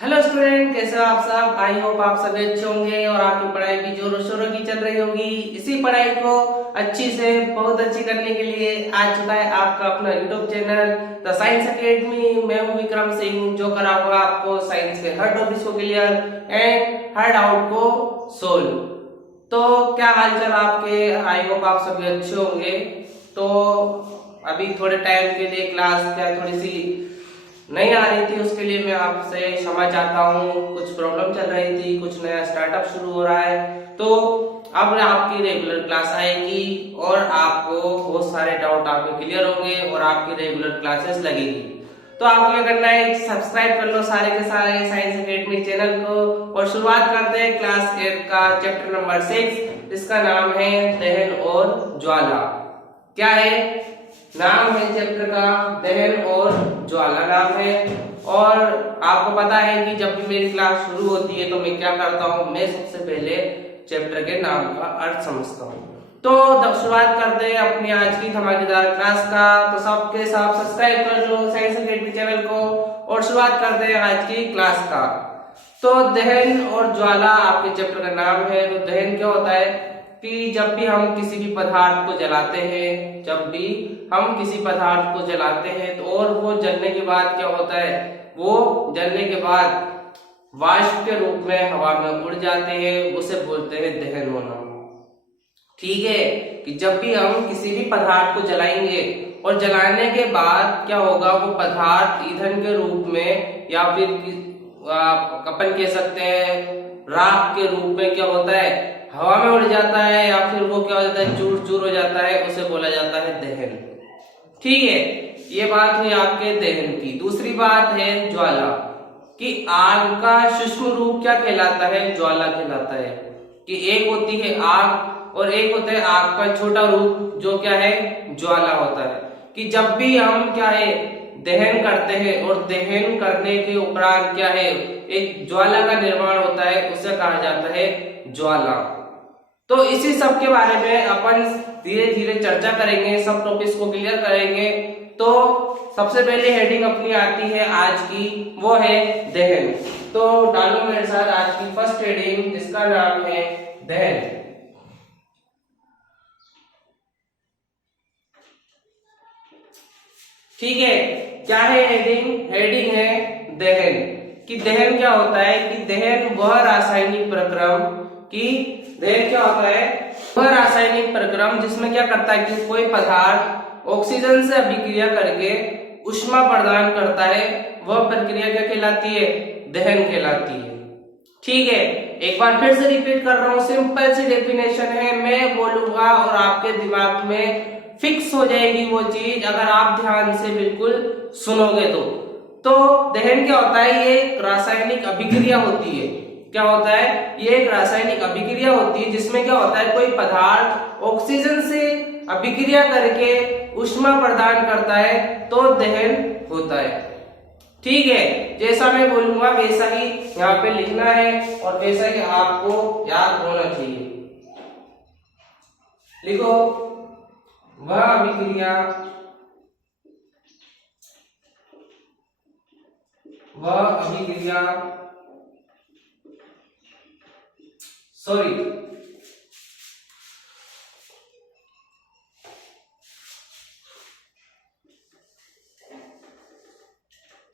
Hello student, कैसे हो आप सब। आई होप आप सभी अच्छे होंगे और आपकी पढ़ाई भी जोरों शोरों की चल रही होगी। इसी पढ़ाई को अच्छी से बहुत अच्छी करने के लिए आ चुका है आपका अपना YouTube channel the science academy. मैं हूं विक्रम सिंह, जो कराऊंगा आपको साइंस के हर टॉपिक्स को क्लियर एंड हर डाउट को सोल्व। तो क्या हालचाल आपके, आई होप आप सभी अच्छे होंगे। तो अभी थोड़े टाइम के लिए क्लास क्या थोड़ी सी नहीं आ रही थी, उसके लिए मैं आपसे क्षमा चाहता हूँ। कुछ प्रॉब्लम चल रही थी, कुछ नया स्टार्टअप शुरू हो रहा है, तो अब आपकी रेगुलर क्लास आएगी और आपको बहुत सारे डाउट आपके क्लियर होंगे और आपकी रेगुलर क्लासेस लगेगी। तो आपको क्या करना है, सब्सक्राइब कर लो सारे के सारे साइंस एकेडमी चैनल को और शुरुआत करते हैं क्लास 8 का चैप्टर नंबर 6, जिसका नाम है दहन और ज्वाला। क्या है नाम है चैप्टर का? दहन और ज्वाला नाम है। और आपको पता है कि जब भी मेरी क्लास शुरू होती है तो मैं क्या करता हूँ, मैं सबसे पहले चैप्टर के नाम का अर्थ समझता हूँ। तो शुरुआत करते हैं अपनी आज की धमाकेदार क्लास का। तो सबके साथ सब्सक्राइब कर लो साइंस एकेडमी चैनल को और शुरुआत करते हैं आज की क्लास का। तो दहन और ज्वाला आपके चैप्टर का नाम है। तो दहन क्या होता है कि जब भी हम किसी भी पदार्थ को जलाते हैं, तो और वो जलने के बाद क्या होता है, वो जलने के बाद वाष्प के रूप में हवा में उड़ जाते हैं, उसे बोलते हैं दहन होना। ठीक है कि जब भी हम किसी भी पदार्थ को जलाएंगे और जलाने के बाद क्या होगा, वो पदार्थ ईंधन के रूप में या फिर अपन कह सकते हैं राख के रूप में क्या होता है, हवा में उड़ जाता है या फिर वो क्या हो जाता है, चूर चूर हो जाता है, उसे बोला जाता है दहन। ठीक है, ये बात हुई आपके दहन की। दूसरी बात है ज्वाला, कि आग का सूक्ष्म रूप क्या कहलाता है, ज्वाला कहलाता है। कि एक होती है आग और एक होता है आग का छोटा रूप, जो क्या है, ज्वाला होता है। कि जब भी हम क्या है दहन करते हैं और दहन करने के उपरांत क्या है एक ज्वाला का निर्माण होता है, उसे कहा जाता है ज्वाला। तो इसी सब के बारे में अपन धीरे धीरे चर्चा करेंगे, सब टॉपिक्स को क्लियर करेंगे। तो सबसे पहले हेडिंग अपनी आती है आज की, वो है दहन। तो डालो मेरे साथ आज की फर्स्ट हेडिंग, जिसका नाम है दहन। ठीक है, क्या है हेडिंग? हेडिंग है दहन। कि दहन क्या होता है, कि दहन वह रासायनिक प्रक्रम, कि दहन क्या होता है, वह रासायनिक प्रक्रम जिसमें क्या करता है कि कोई पदार्थ ऑक्सीजन से अभिक्रिया करके ऊष्मा प्रदान करता है, वह प्रक्रिया क्या कहलाती है, दहन कहलाती है। ठीक है, एक बार फिर से रिपीट कर रहा हूं, सिंपल सी डेफिनेशन है, मैं बोलूंगा और आपके दिमाग में फिक्स हो जाएगी वो चीज, अगर आप ध्यान से बिल्कुल सुनोगे तो दहन क्या होता है, ये एक रासायनिक अभिक्रिया होती है। क्या होता है, ये एक रासायनिक अभिक्रिया होती है जिसमें क्या होता है, कोई पदार्थ ऑक्सीजन से अभिक्रिया करके ऊष्मा प्रदान करता है, तो दहन होता है। ठीक है, जैसा मैं बोलूंगा वैसा ही यहाँ पे लिखना है और वैसा ही आपको याद होना चाहिए। लिखो, वह अभिक्रिया, सॉरी,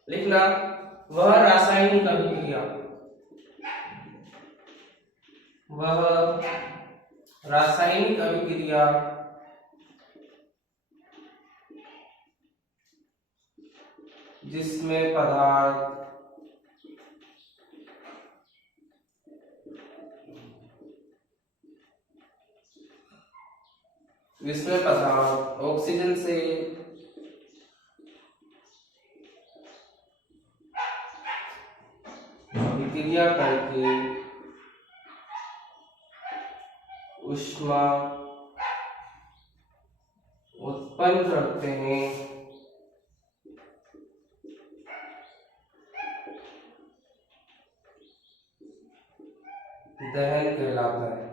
लिखना, वह रासायनिक अभिक्रिया, जिसमें पदार्थ ऑक्सीजन से अभिक्रिया करके ऊष्मा उत्पन्न करते हैं, दहन कहलाता है।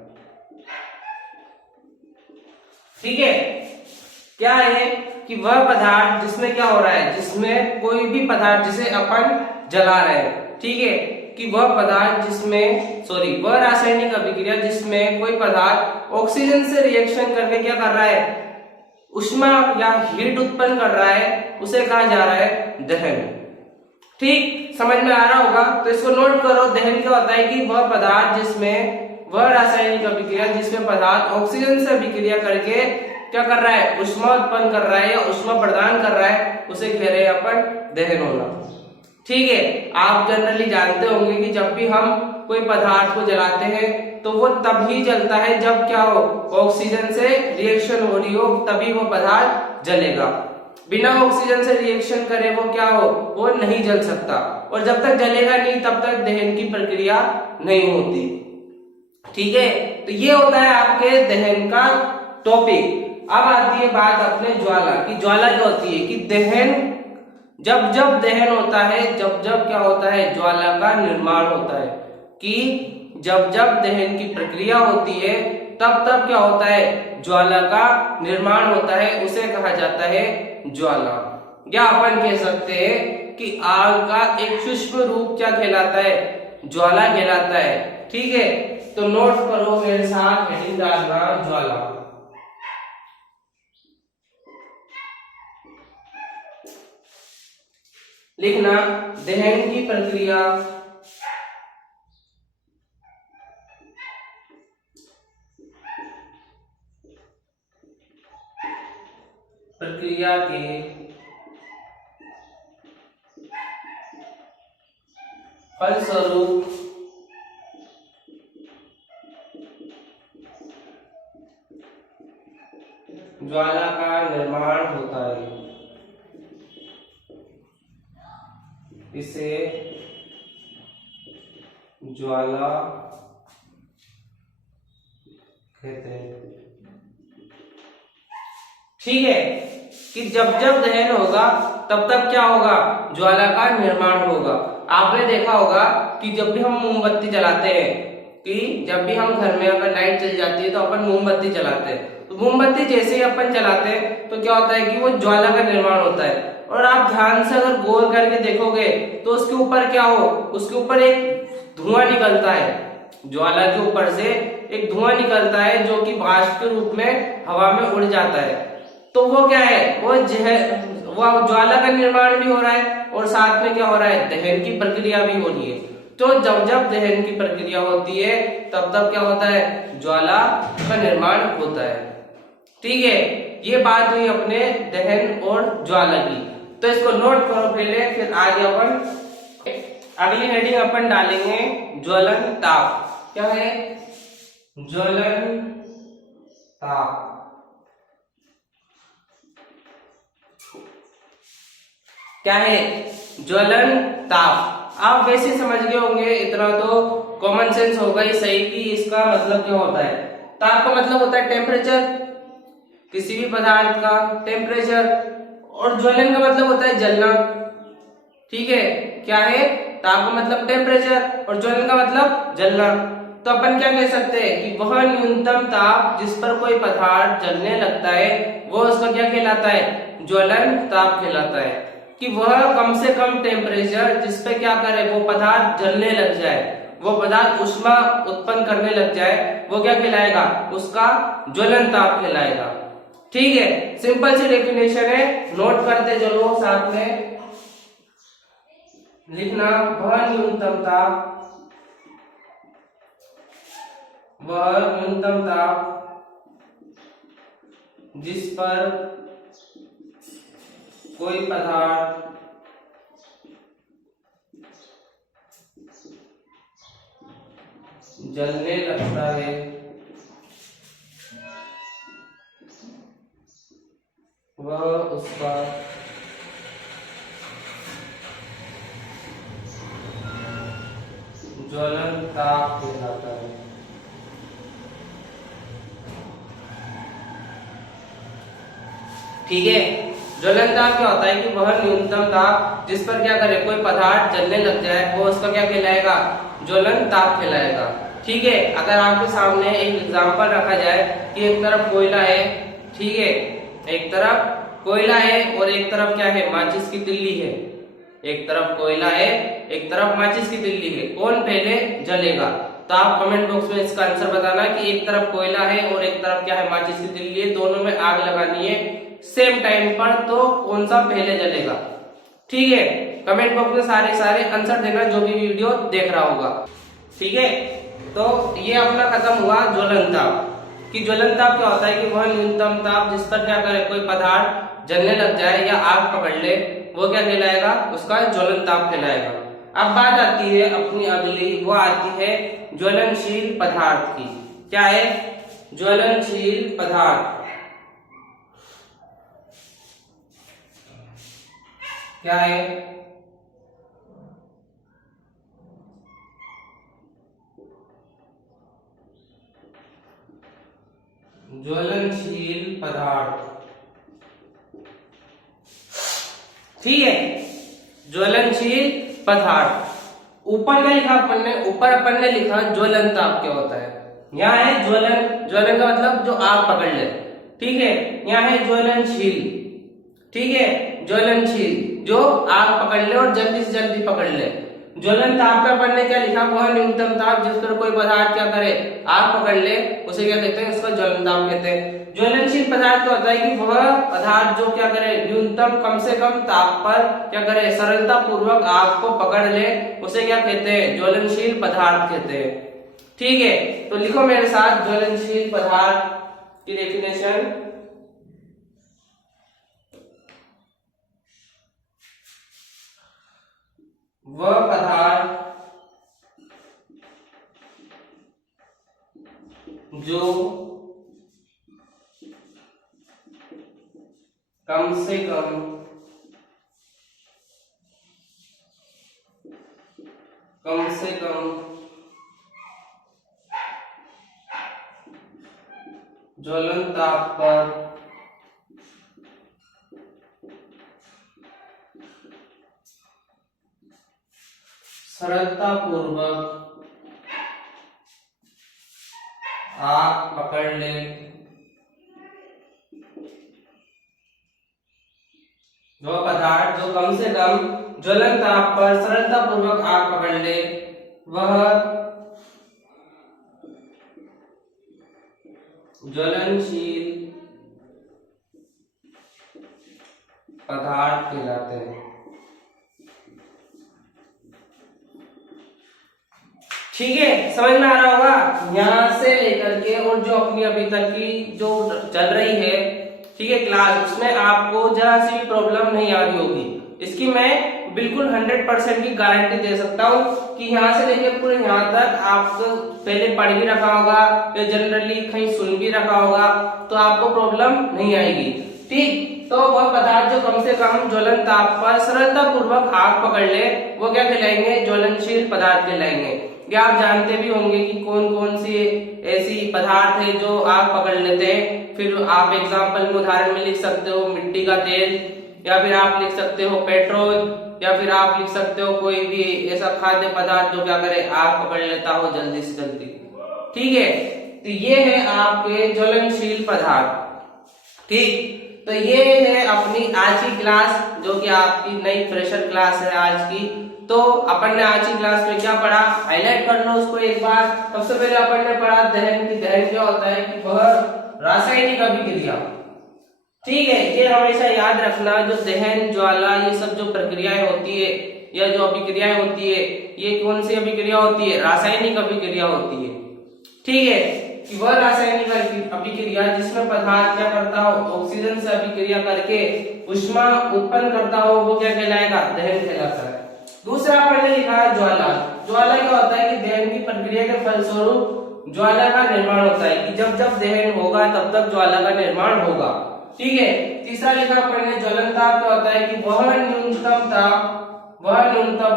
ठीक है, क्या है कि वह पदार्थ जिसमें क्या हो रहा है, जिसमें कोई भी पदार्थ जिसे अपन जला रहे हैं, ठीक है, कि वह पदार्थ जिसमें वह रासायनिक अभिक्रिया जिसमें कोई पदार्थ ऑक्सीजन से रिएक्शन करने क्या कर रहा है, उष्मा या हीट उत्पन्न कर रहा है, उसे कहा जा रहा है दहन। ठीक, समझ में आ रहा होगा। तो इसको नोट करो, दहन क्या होता है कि वह पदार्थ जिसमें वह रासायनिक अभिक्रिया जिसमें पदार्थ ऑक्सीजन से अभिक्रिया करके क्या कर रहा है, उष्मा उत्पन्न कर रहा है या उष्मा प्रदान कर रहा है, उसे कह रहे हैं अपन दहन होना। ठीक है, आप जनरली जानते होंगे कि जब भी हम कोई पदार्थ को जलाते हैं तो वो तब ही जलता है जब क्या हो, ऑक्सीजन से रिएक्शन हो रही हो, तभी वो पदार्थ जलेगा। बिना ऑक्सीजन से रिएक्शन करे वो क्या हो, वो नहीं जल सकता, और जब तक जलेगा नहीं तब तक दहन की प्रक्रिया नहीं होती। ठीक है, तो ये होता है आपके दहन का टॉपिक। अब आती है बात अपने ज्वाला की। ज्वाला क्या होती है कि दहन, जब जब दहन होता है, जब जब क्या होता है, ज्वाला का निर्माण होता है, कि जब जब दहन की प्रक्रिया होती है तब तब क्या होता है, ज्वाला का निर्माण होता है, उसे कहा जाता है ज्वाला। या अपन कह सकते हैं कि आग का एक सूक्ष्म रूप क्या कहलाता है, ज्वाला कहलाता है। ठीक है, तो नोट करो मेरे साथ, हेडिंग डालना ज्वाला। लिखना दहन की प्रक्रिया के फलस्वरूप ज्वाला का निर्माण होता है। इसे ज्वाला कहते हैं। ठीक है, कि जब जब दहन होगा तब तब क्या होगा, ज्वाला का निर्माण होगा। आपने देखा होगा कि जब भी हम मोमबत्ती जलाते हैं, कि जब भी हम घर में अगर लाइट जल जाती है तो अपन मोमबत्ती जलाते हैं, तो मोमबत्ती जैसे ही अपन जलाते हैं तो क्या होता है कि वो ज्वाला का निर्माण होता है। और आप ध्यान से अगर गौर करके देखोगे तो उसके ऊपर क्या हो, उसके ऊपर एक धुआं निकलता है, ज्वाला के ऊपर से एक धुआं निकलता है जो कि वाष्प के रूप में हवा में उड़ जाता है। तो वो क्या है, वो ज्वाला का निर्माण भी हो रहा है और साथ में क्या हो रहा है, दहन की प्रक्रिया भी हो रही है। तो जब जब दहन की प्रक्रिया होती है तब तब क्या होता है, ज्वाला का निर्माण होता है। ठीक है, ये बात हुई अपने दहन और ज्वाला की। तो इसको नोट करो पहले, फिर आगे अपन अगली हेडिंग अपन डालेंगे ज्वलन ताप। क्या है, ज्वलन ताप। क्या है, ज्वलन ताप। आप वैसे समझ गए होंगे, इतना तो कॉमन सेंस होगा ही सही कि इसका मतलब क्या होता है। ताप का मतलब होता है टेम्परेचर, किसी भी पदार्थ का टेम्परेचर, और ज्वलन का मतलब होता है जलना। ठीक है, क्या है, ताप का मतलब टेम्परेचर और ज्वलन का मतलब जलना। तो अपन क्या कह सकते हैं कि वह न्यूनतम ताप जिस पर कोई पदार्थ जलने लगता है वो उसका क्या कहलाता है, ज्वलन ताप कहलाता है। कि वह कम से कम टेम्परेचर जिस पे क्या करे, वो पदार्थ जलने लग जाए, वो पदार्थ उष्मा उत्पन्न करने लग जाए, वो क्या कहलाएगा, उसका ज्वलन ताप कहलाएगा। ठीक है, सिंपल सी डेफिनेशन है, नोट करते चलो साथ में। लिखना वह न्यूनतम ताप, वह न्यूनतम ताप जिस पर कोई पदार्थ जलने लगता है वह उसका ज्वलन ताप कहलाता है। ठीक है, ज्वलन ताप क्या होता है कि वह न्यूनतम ताप जिस पर क्या करे, कोई पदार्थ जलने लग जाए, वो उसका क्या कहलाएगा, ज्वलन ताप कहलाएगा। ठीक है, अगर आपके सामने एक एग्जांपल रखा जाए कि एक तरफ कोयला है, ठीक है, एक तरफ कोयला है और एक तरफ क्या है, माचिस की तिल्ली है। एक तरफ कोयला है, एक तरफ माचिस की तिल्ली है, कौन पहले जलेगा? तो आप कमेंट बॉक्स में इसका आंसर बताना कि एक तरफ कोयला है और एक तरफ क्या है, माचिस की तिल्ली है, दोनों में आग लगानी है सेम टाइम पर, तो कौन सा पहले जलेगा? ठीक है, कमेंट बॉक्स में सारे आंसर देना जो भी वीडियो देख रहा होगा। ठीक है, तो ये अपना खत्म हुआ ज्वलन ताप। कि ज्वलन ताप क्या होता है कि वह न्यूनतम ताप जिस पर क्या करे, कोई पदार्थ जलने लग जाए या आग पकड़ ले, वो क्या कहलाएगा? उसका ज्वलन ताप कहलाएगा। अब बात आती है अपनी अगली, वो आती है ज्वलनशील पदार्थ की। क्या है? ज्वलनशील पदार्थ क्या है? ज्वलनशील पदार्थ, ठीक है, ज्वलनशील पदार्थ। ऊपर क्या लिखा अपन ने? ऊपर अपन ने लिखा ज्वलन ताप क्या होता है। यहाँ है ज्वलन, ज्वलन का मतलब जो आग पकड़ ले, ठीक है। यहाँ है ज्वलनशील, ठीक है, ज्वलनशील जो आग पकड़ ले और जल्दी से जल्दी पकड़ ले। ज्वलन ताप पे अपन ने क्या लिखा? वह न्यूनतम ताप जिस पर कोई पदार्थ क्या करे, आग पकड़ ले, उसे क्या कहते हैं? उसका ज्वलन ताप कहते हैं। ज्वलनशील पदार्थ क्या होता है कि वह पदार्थ जो क्या करे, न्यूनतम कम से कम ताप पर क्या करे, सरलता पूर्वक आग को पकड़ ले, उसे क्या कहते हैं? ज्वलनशील पदार्थ कहते हैं। ठीक है, तो लिखो मेरे साथ ज्वलनशील पदार्थ की डेफिनेशन। वह पदार्थ जो कम से कम ज्वलन ताप पर सरलता पूर्वक आग पकड़ ले, वह पदार्थ जो कम से कम ज्वलन ताप पर सरलता पूर्वक आग पकड़ ले, वह ज्वलनशील पदार्थ कहलाते हैं। ठीक है, समझ में आ रहा होगा यहाँ से लेकर के, और जो अपनी अभी तक की जो चल रही है, ठीक है, क्लास, उसमें आपको जरा सी भी प्रॉब्लम नहीं आ रही होगी। इसकी मैं बिल्कुल 100% की गारंटी दे सकता हूँ कि यहाँ से लेकर पूरे यहाँ तक आपको पहले पढ़ भी रखा होगा या जनरली कहीं सुन भी रखा होगा, तो आपको प्रॉब्लम नहीं आएगी। ठीक, तो वह पदार्थ जो कम से कम ज्वलन ताप पर सरलता पूर्वक आग पकड़ ले, वो क्या कहलाएंगे? ज्वलनशील पदार्थ कहलाएंगे। क्या आप जानते भी होंगे कि कौन कौन सी ऐसी पदार्थ है जो आग पकड़ लेते हैं? फिर आप एग्जाम्पल में उदाहरण में लिख सकते हो मिट्टी का तेल, या फिर आप लिख सकते हो पेट्रोल, या फिर आप लिख सकते हो कोई भी ऐसा खाद्य पदार्थ जो क्या करे, आग पकड़ लेता हो जल्दी से जल्दी। ठीक है, तो ये है आपके ज्वलनशील पदार्थ। ठीक, तो ये है अपनी आज की क्लास, जो कि आपकी नई फ्रेशर क्लास है आज की। तो अपन ने आज की क्लास में क्या पढ़ा, हाईलाइट कर लो उसको एक बार। सबसे पहले अपन ने पढ़ा दहन की। दहन क्या होता है कि वह रासायनिक अभिक्रिया, ठीक है, ये हमेशा याद रखना, जो दहन, ज्वाला, ये सब जो प्रक्रियाएं होती है या जो अभिक्रियाएं होती है, ये कौन सी अभिक्रिया होती है? रासायनिक अभिक्रिया होती है। ठीक है, कि वह रासायनिक अभिक्रिया जिसमें पदार्थ क्या करता हो, ऑक्सीजन से अभिक्रिया करके ऊष्मा उत्पन्न करता हो, वो क्या कहलाएगा? दहन कहलाता है। दूसरा अपन ने लिखा है ज्वाला। ज्वाला क्या होता है कि दहन की प्रक्रिया के फलस्वरूप ज्वाला का निर्माण होता है, कि जब जब दहन होगा तब तक ज्वाला का निर्माण होगा। ठीक है, तीसरा लिखा अपन ने ज्वलन ताप क्या होता है कि वह न्यूनतम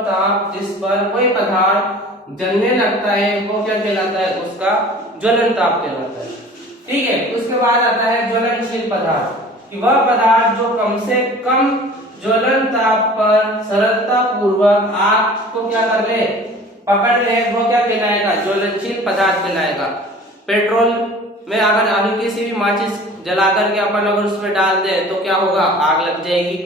ताप जिस पर कोई पदार्थ जलने लगता है, वो क्या कहलाता है? उसका ज्वलन ताप कहलाता है। ठीक है, उसके बाद आता है ज्वलनशील पदार्थ, कि वह पदार्थ जो कम से कम ज्वलन ताप पर सरलता पूर्वक आग को क्या कर ले, पकड़ ले, वो क्या कहलाएगा? ज्वलनशील पदार्थ कहलाएगा। पेट्रोल में अगर हल्की सी भी माचिस जला करके अपन अगर उसमें डाल दे तो क्या होगा? आग लग जाएगी।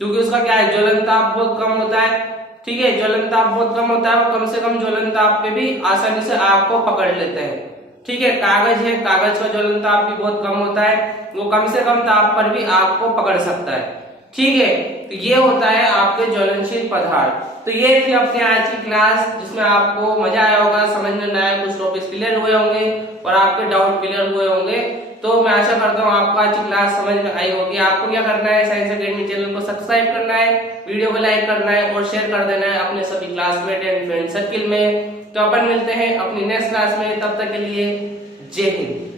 क्योंकि उसका क्या है, ज्वलन ताप बहुत कम होता है। ठीक है, ज्वलन ताप बहुत कम होता है, वो कम से कम ज्वलन ताप पे भी आसानी से आग को पकड़ लेते हैं। ठीक है, कागज है, कागज का ज्वलन ताप भी बहुत कम होता है, वो कम से कम ताप पर भी आग को पकड़ सकता है। ठीक है, तो ये होता है आपके ज्वलनशील पदार्थ। तो ये थी अपनी आज की क्लास, जिसमें आपको मजा आया होगा, समझ में आया, कुछ टॉपिक्स क्लियर हुए होंगे और आपके डाउट क्लियर हुए होंगे। तो मैं आशा करता हूँ आपको आज की क्लास समझ में आई होगी। आपको क्या करना है, साइंस एकेडमी चैनल को सब्सक्राइब करना है, वीडियो को लाइक करना है और शेयर कर देना है अपने सभी क्लासमेट एंड फ्रेंड सर्किल में। तो अपन मिलते हैं अपनी नेक्स्ट क्लास में, तब तक के लिए जय हिंद।